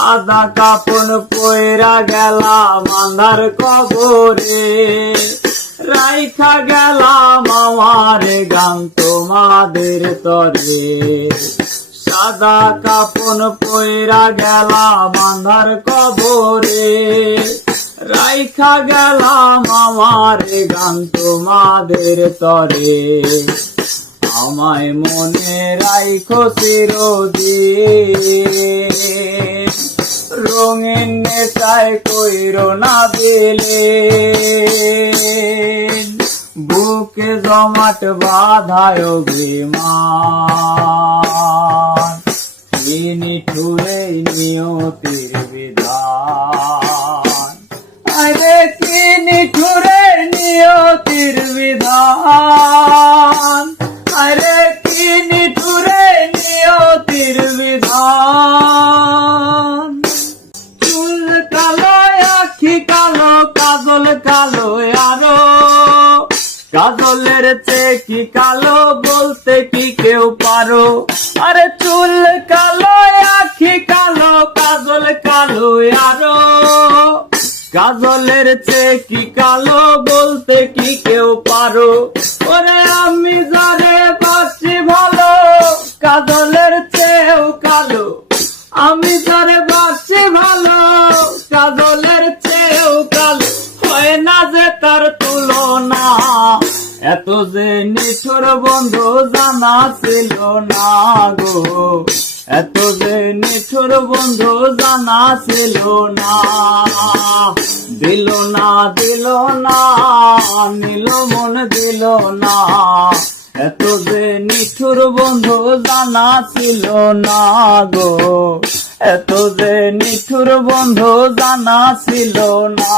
সাদা কাপন পয়রা গেলাম আন্ধার কবরে, রাইখা গেলাম আমার গান তোমাদের তরে। সাদা কাপন পয়রা গেলাম আন্ধার কবরে, রাইখা গেলাম আমার গান তোমাদের তরে। আমায় মনে রাইখো চিরদিন, রঙিন নেশায় কইরো না দিলে, বুকে জমাট বাঁধায় অভিমান, নিঠুরে নিয়তির বিধান। আরে কি নিঠুরে নিয়তির বিধান, আরে কি নিঠুরে নিয়তির বিধান। চুল কালো আখি কালো কাজল কালো আরো, কাজলের চেয়ে কি কালো বলতে কি কেউ পারো। আরে চুল কালো আখি কালো কাজল কালো আরো, কাজলের চেয়ে কি কালো বলতে কি কেউ পারো। ওরে আমি যারে বাসি ভালো কাজলের চেয়েও কালো, আমি যারে বাসি ভালো কাজলের চেয়েও কালো, হয় না যে তার তুলনা। এত যে নিঠুর বন্ধু জানা ছিল না গো, এত যে নিঠুর বন্ধু জানা ছিল না। দিল না দিল না নিল মন দিল না, এত যে নিঠুর বন্ধু জানা ছিল না গো, এত যে নিঠুর বন্ধু জানা ছিল না।